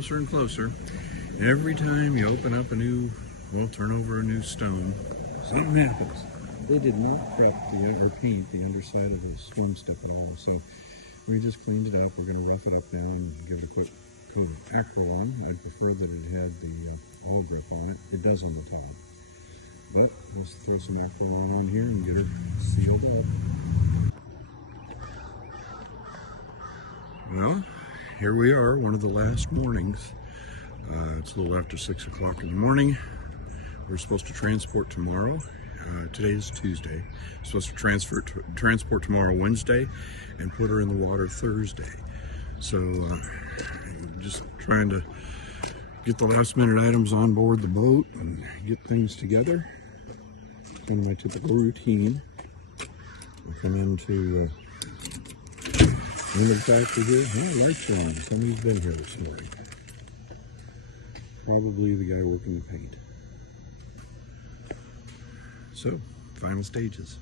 closer and closer. Every time you open up a new, well, turn over a new stone, something happens. They did not prep or paint the underside of the swim step at all, so we just cleaned it up. We're going to rough it up now and give it a quick coat of acrylic. I prefer that it had the oil grip on it. It does on the top. But let's throw some acrylic in here and get her sealed up. Well, here we are, one of the last mornings. It's a little after 6 o'clock in the morning. We're supposed to transport tomorrow. Today is Tuesday. We're supposed to transport tomorrow, Wednesday, and put her in the water Thursday. So, just trying to get the last minute items on board the boat and get things together. Kind of my typical routine. I come into the factory here. Oh, lights are on. Somebody's been here this morning. Probably the guy working the paint. So, final stages.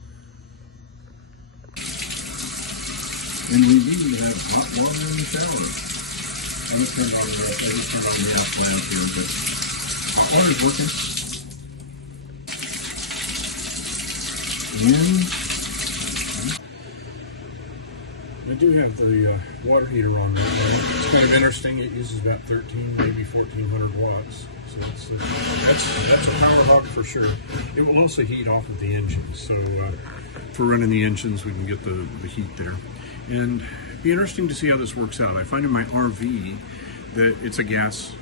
And we need to have hot water in the shower. I'm going to turn on the afternoon here, but water's working. And I do have the water heater on there. It's kind of interesting. It uses about 13, maybe 1,400 watts. So that's a power hog for sure. It will also heat off of the engines. So for running the engines, we can get the heat there. And it'd be interesting to see how this works out. I find in my RV that it's a gas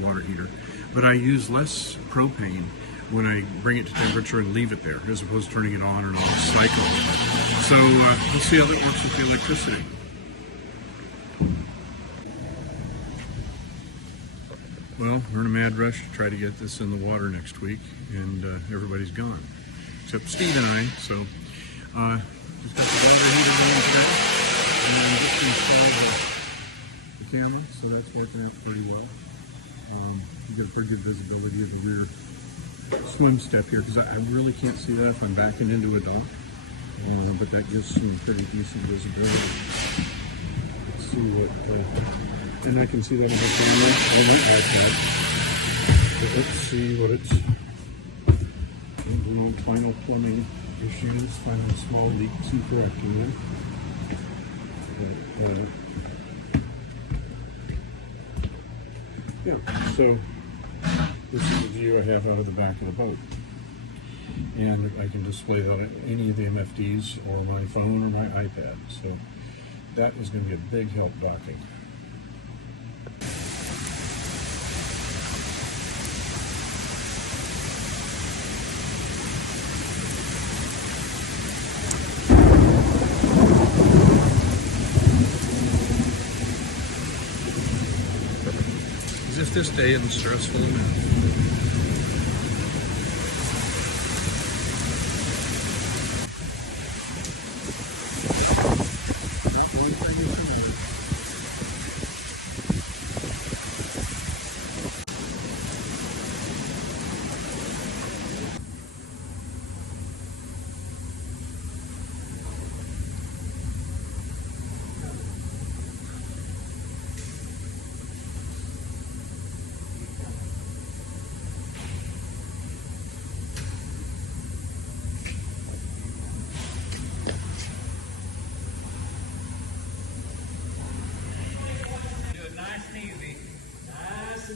water heater, but I use less propane when I bring it to temperature and leave it there, as opposed to turning it on and off cycle. So we'll see how that works with the electricity. Well, we're in a mad rush to try to get this in the water next week, and everybody's gone, except Steve and I. So just got the water heater going today, and just installed the camera, so that's working out pretty well. You get pretty good visibility of the rear swim step here, because I really can't see that if I'm backing into a dock, but that gives some pretty decent visibility. Let's see what, and I can see that on the camera. I won't back in it. But let's see what it's, little final plumbing issues, finding small leaks and correcting them. Yeah, so this is the view I have out of the back of the boat. And I can display that on any of the MFDs or my phone or my iPad. So that is going to be a big help docking. As if this day isn't stressful enough.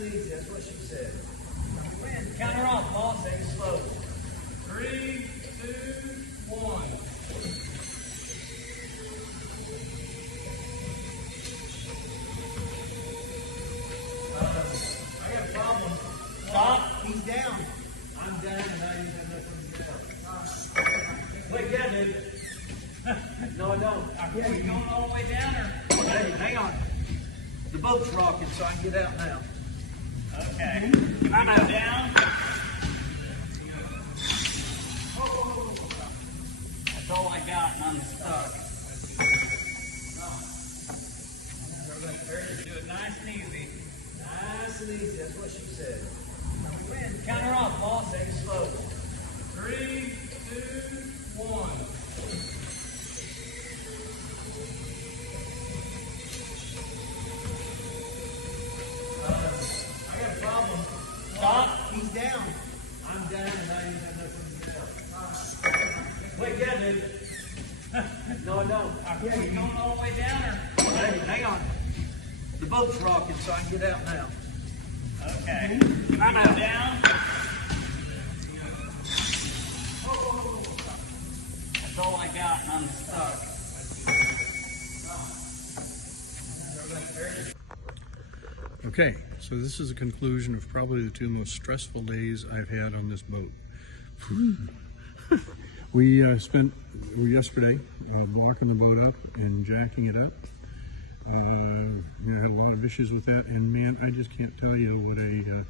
That's what she said. Count her off, Paul. Take it slow. 3, 2, 1. I got a problem. Stop. He's down. I'm down and I didn't have nothing to do. Wait, yeah, dude. No, I don't. Are you going all the way down or? Hey, hang on. The boat's rocking, so I can get out now. Okay. I'm out. Down. That's all I got, and I'm stuck. Do it nice and easy. Nice and easy, that's what she said. Count her off, Paul. Take it slow. 3, 2, 1. No, I don't. Yeah, you're going all the way down there. Hang on. The boat's rocking, so I can get out now. Okay. I'm out. Down. That's all I got, and I'm stuck. Okay, so this is a conclusion of probably the two most stressful days I've had on this boat. We spent yesterday blocking the boat up and jacking it up. We had a lot of issues with that, and man, I just can't tell you what a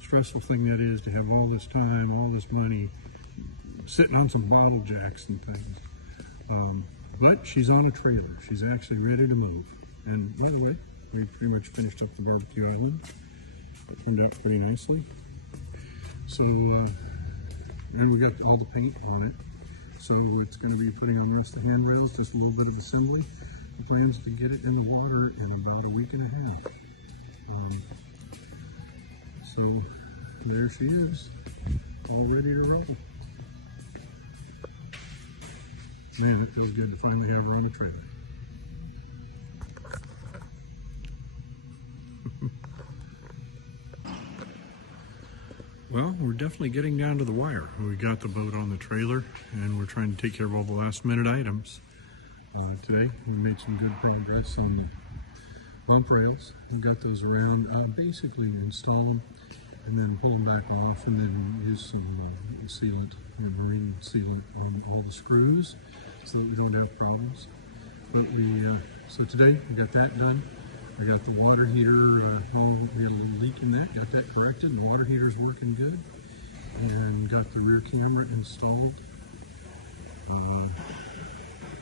stressful thing that is to have all this time, all this money sitting on some bottle jacks and things. But she's on a trailer. She's actually ready to move. And anyway, we pretty much finished up the barbecue island. It turned out pretty nicely. So, and we got all the paint on it. So it's going to be putting on the rest of the handrails, just a little bit of assembly. The plan is to get it in the water in about a week and a half. So there she is, all ready to roll. Man, it feels good to finally have her on a trailer. Well, we're definitely getting down to the wire. We got the boat on the trailer, and we're trying to take care of all the last minute items. Today, we made some good progress in the bump rails. We got those around. Basically, we install them and then pull them back off, and then use some sealant, marine sealant on all the screws so that we don't have problems. But so today, we got that done. We got the water heater, we had a little leak in that, got that corrected. The water heater's working good. And got the rear camera installed.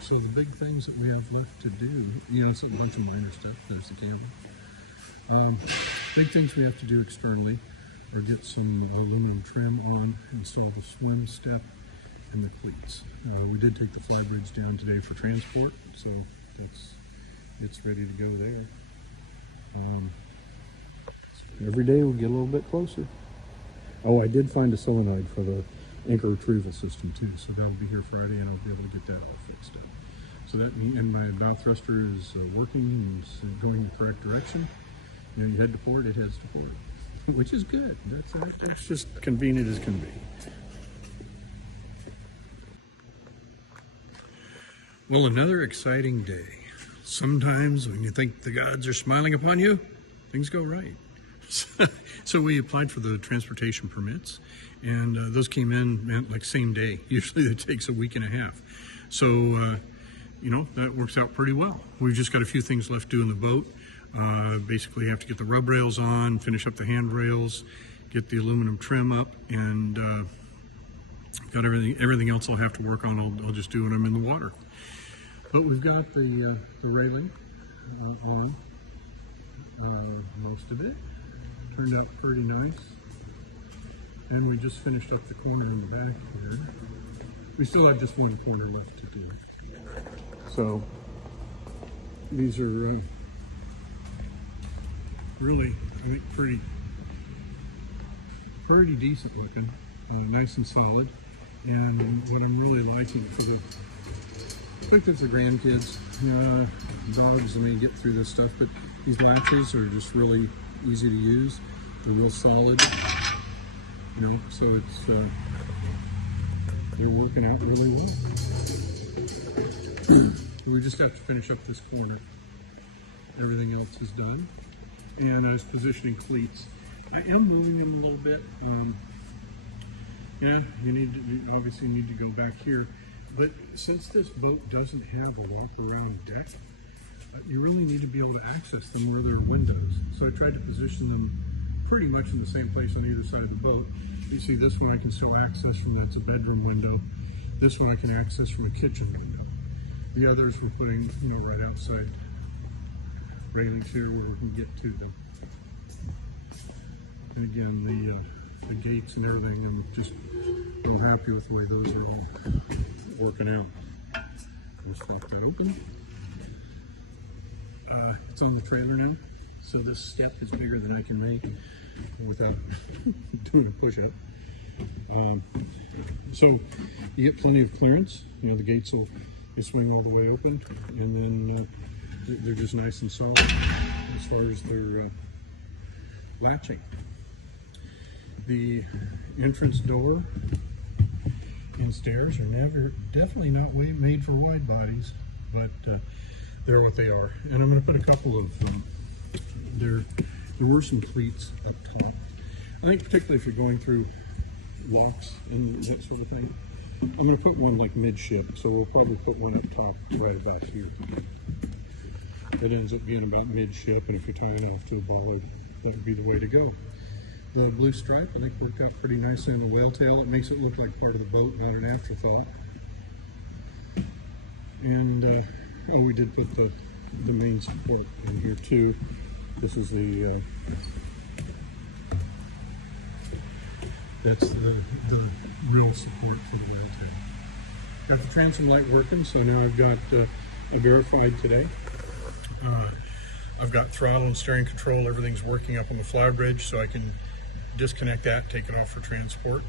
So the big things that we have left to do, it's a bunch of minor stuff. There's the camera. Big things we have to do externally are get some aluminum trim on, install the swim step, and the cleats. We did take the flybridge down today for transport, so it's ready to go there. Every day we'll get a little bit closer. Oh, I did find a solenoid for the anchor retrieval system too, so that'll be here Friday, and I'll be able to get that all fixed up. So that, and my bow thruster is working and is going in the correct direction. You head to port, it heads to port, which is good. That's just convenient as can be. Well, another exciting day. Sometimes when you think the gods are smiling upon you, things go right. So we applied for the transportation permits, and those came in like same day. Usually it takes a week and a half. So, that works out pretty well. We've just got a few things left to do in the boat. Basically have to get the rub rails on, finish up the handrails, get the aluminum trim up, and got everything else I'll have to work on. I'll just do when I'm in the water. But we've got the railing on, most of it. Turned out pretty nice. And we just finished up the corner in the back here. We still have just one corner left to do. So these are really, I think, pretty decent looking, nice and solid. And what I'm really liking for the, I think it's the grandkids, dogs, get through this stuff, but these latches are just really easy to use. They're real solid, so it's, they're working out really well. We just have to finish up this corner. Everything else is done. And I was positioning cleats. I am moving it a little bit. You obviously need to go back here. But since this boat doesn't have a walk-around deck, you really need to be able to access them where there are windows. So I tried to position them pretty much in the same place on either side of the boat. You see this one I can still access from, it's a bedroom window. This one I can access from a kitchen window. The others we're putting, right outside railings here where we can get to them. And again, the gates and everything, I'm happy with the way those are working out. Just like that open. It's on the trailer now, so this step is bigger than I can make without doing a push-up. So You get plenty of clearance. You know, the gates will you swing all the way open, and then they're just nice and solid as far as their latching. The entrance door and stairs are definitely not made for wide bodies, but they're what they are. And I'm going to put a couple of there were some cleats up top. I think particularly if you're going through locks and that sort of thing, I'm going to put one like midship, so we'll probably put one up top right about here. That ends up being about midship, and if you're tying it off to a bollard, that would be the way to go. The blue stripe, I think, worked out pretty nicely on the whale tail. It makes it look like part of the boat, not an afterthought. And we did put the main support in here too. This is the that's the real support for the whale tail. Got the transom light working, so now I've got a verified today. I've got throttle and steering control. Everything's working up on the flower bridge, so I can disconnect that, take it off for transport.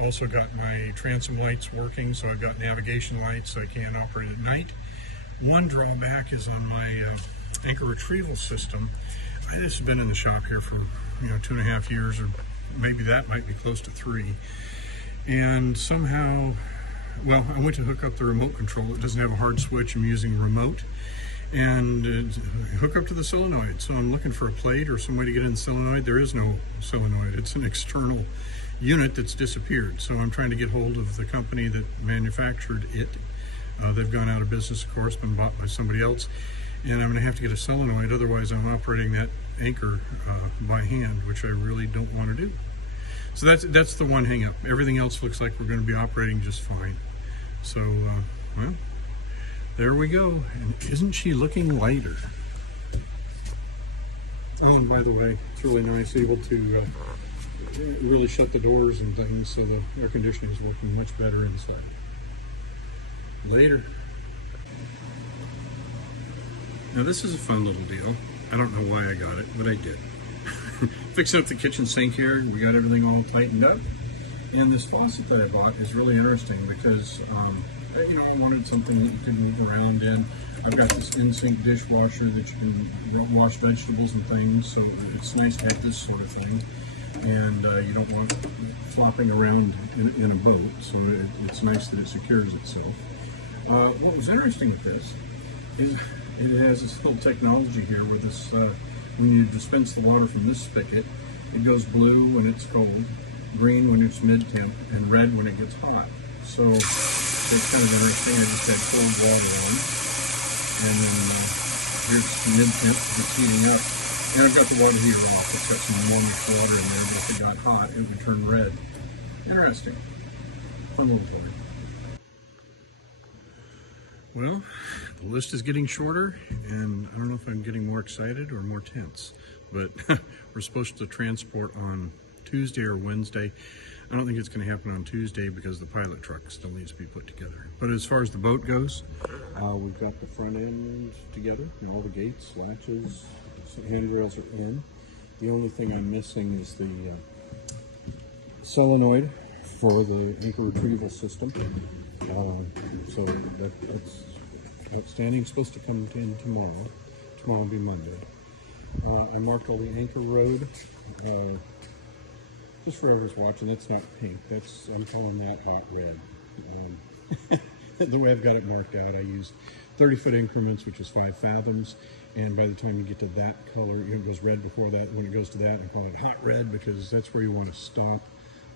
I also got my transom lights working, so I've got navigation lights so I can operate at night. One drawback is on my anchor retrieval system. This has been in the shop here for 2.5 years, or maybe that might be close to 3. And somehow, well, I went to hook up the remote control. It doesn't have a hard switch. I'm using a remote. And hook up to the solenoid. So I'm looking for a plate or some way to get in the solenoid. There is no solenoid. It's an external unit that's disappeared. So I'm trying to get hold of the company that manufactured it. They've gone out of business, of course, been bought by somebody else. And I'm going to have to get a solenoid, otherwise I'm operating that anchor by hand, which I really don't want to do. So that's the one hang up. Everything else looks like we're going to be operating just fine. So, well, there we go. And isn't she looking lighter? Oh, and by the way, it's really nice, able to really shut the doors and things, so the air conditioning is working much better inside. Later. Now this is a fun little deal. I don't know why I got it, but I did. Fixing up the kitchen sink here, we got everything all tightened up. And this faucet that I bought is really interesting because I wanted something that you can move around in. I've got this in-sink dishwasher that you can wash vegetables and things, so it's nice to have this sort of thing. And you don't want it flopping around in a boat, so it's nice that it secures itself. What was interesting with this is it has this little technology here where this, when you dispense the water from this spigot, it goes blue when it's cold, green when it's mid-temp, and red when it gets hot. So it's kind of interesting. I just had cold water on it, and then here's the mid-temp that's heating up. And I've got the water heater off. It's got some warmish water in there, but if it got hot, it would turn red. Interesting. Fun little thing. Well, the list is getting shorter, and I don't know if I'm getting more excited or more tense, but we're supposed to transport on Tuesday or Wednesday. I don't think it's going to happen on Tuesday because the pilot truck still needs to be put together. But as far as the boat goes, we've got the front end together, all the gates, latches, handrails are in. The only thing I'm missing is the solenoid for the anchor retrieval system. So that's outstanding. It's supposed to come in tomorrow. Tomorrow will be Monday. I marked all the anchor road. Just for whoever's watching, that's not pink. I'm calling that hot red. The way I've got it marked out, I used 30-foot increments, which is 5 fathoms. And by the time you get to that color, it goes red before that. When it goes to that, I call it hot red because that's where you want to stop.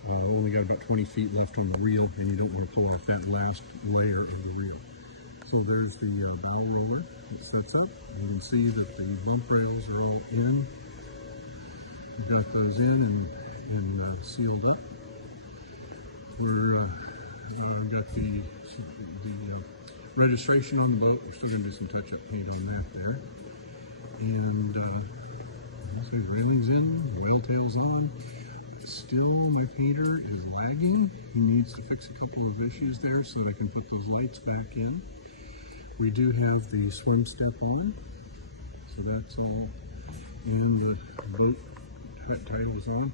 We've only got about 20 feet left on the reel, and you don't want to pull off that last layer of the reel. So there's the bow roller that sets up. You can see that the bump rails are all in. We've got those in and sealed up. I've got the registration on the boat. We're still going to do some touch-up paint on that there. And so railing's in, the whale tail's on. Still, my painter is lagging. He needs to fix a couple of issues there so I can put those lights back in. We do have the swim step on, so that's on. And the boat title's on.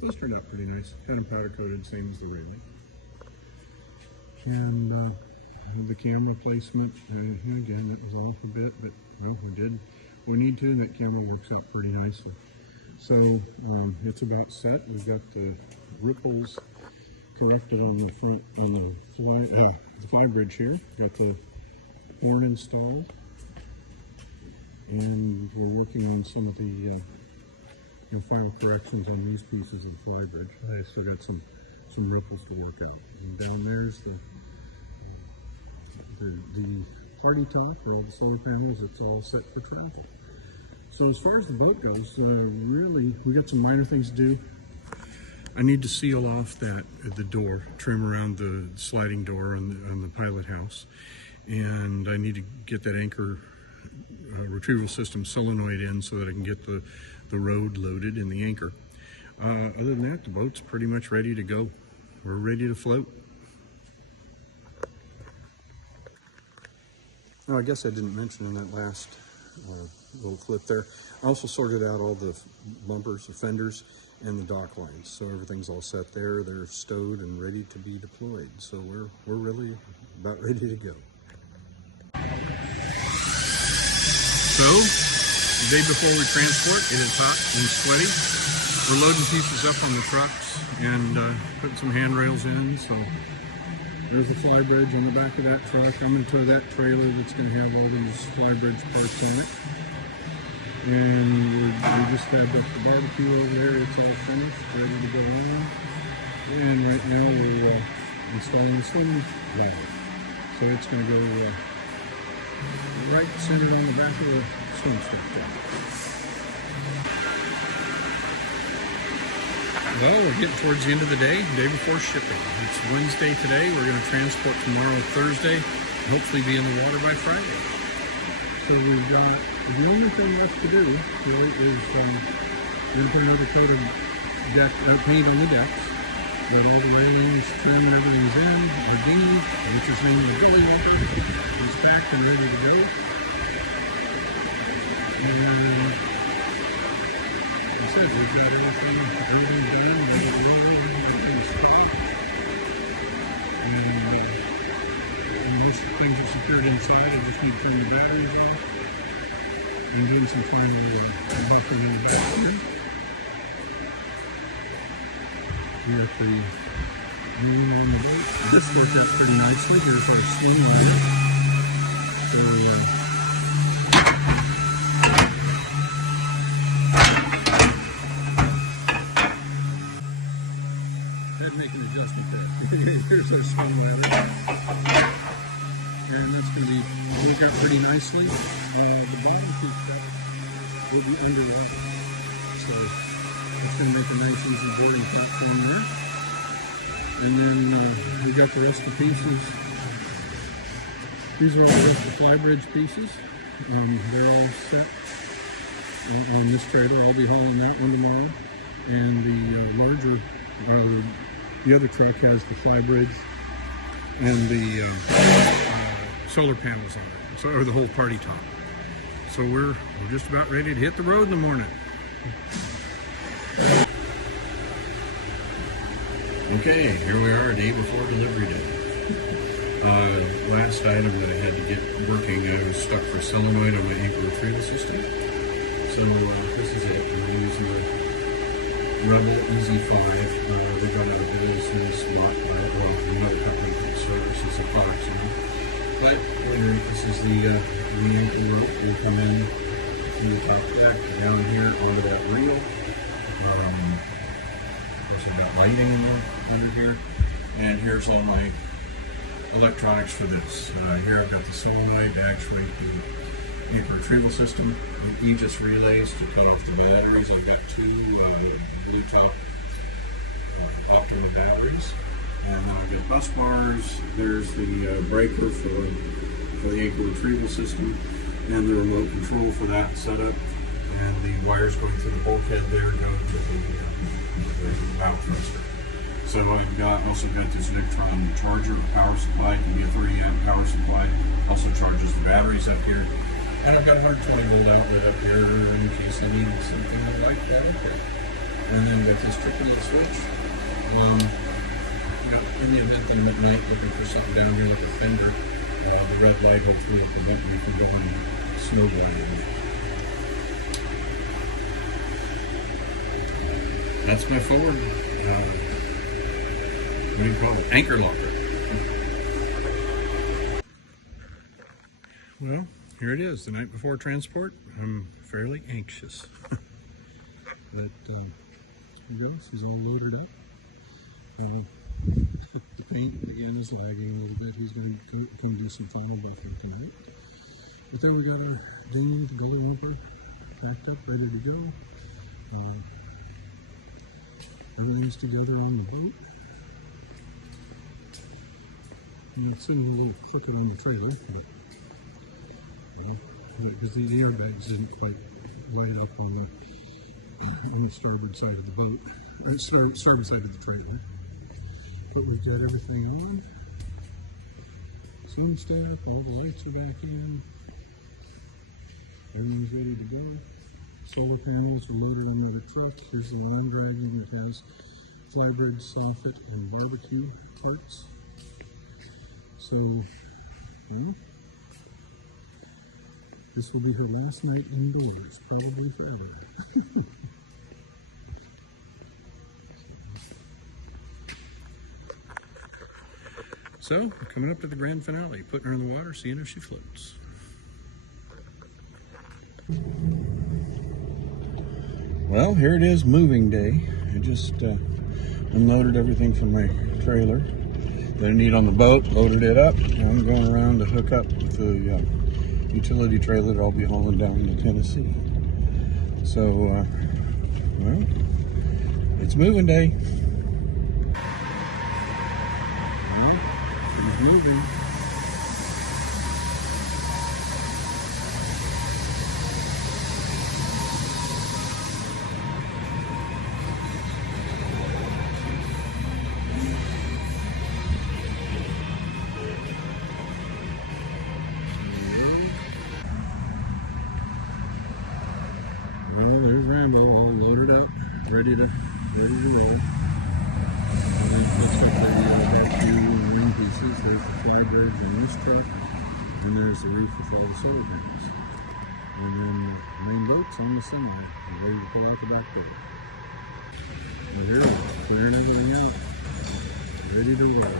Those turned out pretty nice. Kind of powder coated, same as the railing. And the camera placement, again, it was off a bit, but well, we did what we need to, and that camera works out pretty nicely. So it's about set. We've got the ripples corrected on the front, on the fly bridge here. Got the horn installed, and we're working on some of the final corrections on these pieces of the fly bridge. I still got some ripples to work on. And down there's the party top, or the solar panels. It's all set for travel. So as far as the boat goes, really, we got some minor things to do. I need to seal off the door, trim around the sliding door on the pilot house, and I need to get that anchor retrieval system solenoid in so that I can get the rode loaded in the anchor. Other than that, the boat's pretty much ready to go. We're ready to float. Oh, I guess I didn't mention in that last little clip there, I also sorted out all the bumpers, the fenders, and the dock lines. So everything's all set there. They're stowed and ready to be deployed. So we're really about ready to go. So, the day before we transport, it is hot and sweaty. We're loading pieces up on the trucks and putting some handrails in. So there's the fly bridge on the back of that truck. I'm going to tow that trailer that's going to have all these fly bridge parts on it. And we just had the barbecue over there. It's all finished, ready to go in. And right now we're installing the swim ladder. So it's going to go right centered on the back of the swim structure. Well, we're getting towards the end of the day before shipping. It's Wednesday today. We're going to transport tomorrow, Thursday, and hopefully be in the water by Friday. So we've got, the only thing left to do here is we're going to put another coat of paint on the decks. Got all the railings trimmed, everything's in. The dinghy, which is named the Billy, is packed and ready to go. And I said, we've got everything done. And this things are secured inside. I just need to turn the batteries off and doing some cleaning over there. We got the unit in the boat. This worked out pretty nicely. Here's our steam unit. So, did make an adjustment there. Here's our steam ladder. And that's going to be worked out pretty nicely. The bottom peak will be under level. So it's going to make a nice easy boarding platform there. And then we got the rest of the pieces. These are all the rest of the fly bridge pieces. And they're all set in this trailer. I'll be hauling that one tomorrow. And the larger, the other truck has the fly bridge and the solar panels on it, so, or the whole party top. So we're just about ready to hit the road in the morning. Okay, here we are, a day before delivery day. Last item that I had to get working, I was stuck for solenoid on my anchor retrieval system. So this is it. I'm using the Rebel Easy 5. They're going out of business, another company called Services of Products. But this is the anchor rope. We come in through the top deck, down here onto that reel. There's some lighting under here. And here's all my electronics for this. Here I've got the solenoid to actuate the anchor retrieval system, the Aegis relays to cut off the batteries. I've got two blue top Optima batteries. And then I've got bus bars. There's the breaker for the anchor retrieval system, and the remote control for that setup. And the wires going through the bulkhead there go to the bow thruster. So I've also got this Victron charger power supply. Can be a 30 amp power supply. Also charges the batteries up here. And I've got a 120 volt outlet up here in case I need something like that. And then I've got this triple switch. in the event that I'm at night looking for something down here with a fender, the red light hopefully will prevent me from going snowboarding. That's my forward, what do you call it? Anchor locker. Well, here it is, the night before transport. I'm fairly anxious that you guys is all loaded up. The paint again is lagging a little bit. He's going to come do some final work tonight. But then we got our dinghy, the gully whooper, packed up, ready to go. And everything's together on the boat. And it's sitting a little thicker on the trailer, because the airbags didn't quite light up on the starboard side of the boat, starboard side of the trailer. But we've got everything on. Zoom stack, all the lights are back in. Everything's ready to go. Solar panels are loaded on the truck. Here's the Land Dragon that has Flybird, Sunfit, and barbecue parts. So, this will be her last night indoors, probably forever. So, coming up to the grand finale, putting her in the water, seeing if she floats. Well, here it is, moving day. I just unloaded everything from my trailer that I need on the boat, loaded it up. Now I'm going around to hook up with the utility trailer that I'll be hauling down to Tennessee. So, well, it's moving day. It's moving. Well, there's Rambo all loaded up, ready to roll. Looks like the back few marine pieces. There's the Flybirds in this truck, and there's the reef with all the solar panels. And then the main boat's on the semi, ready to pull out the back door. Well, here it is, clearing everything out, ready to roll.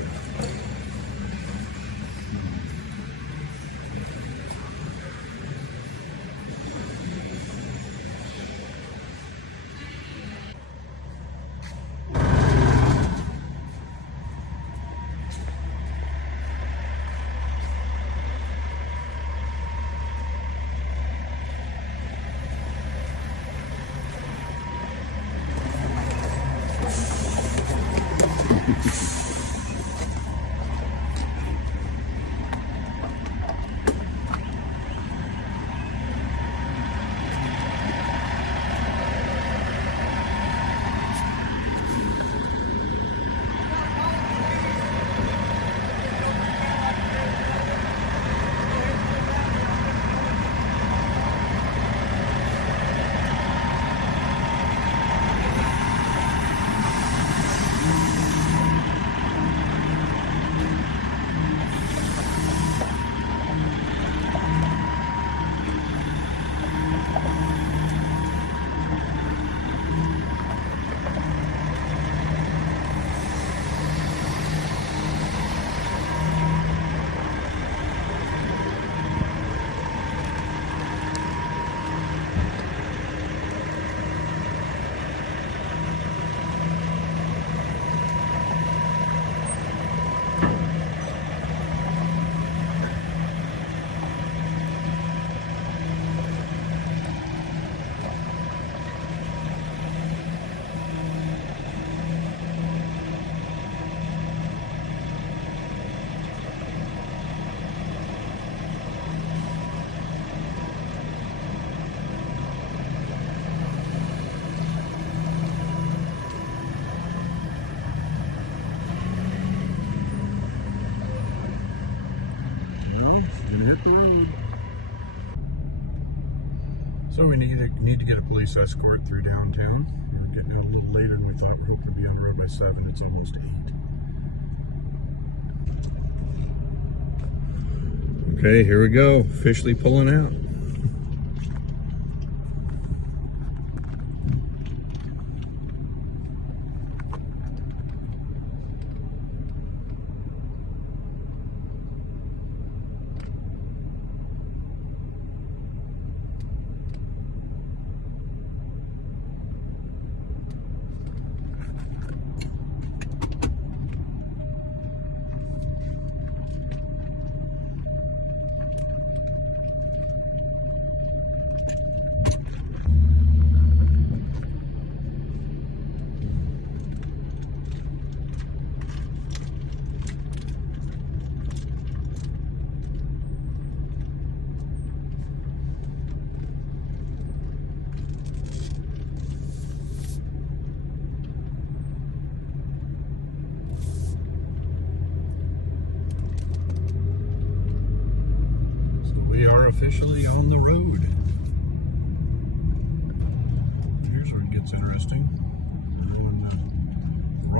Hit the road. So we need to get a police escort through downtown. We're getting in a little later than we thought. We hope to be on road by 7. It's almost 8. Okay, here we go. Officially pulling out. We are officially on the road. Here's where it gets interesting.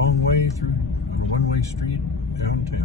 Wrong way through a one-way street downtown.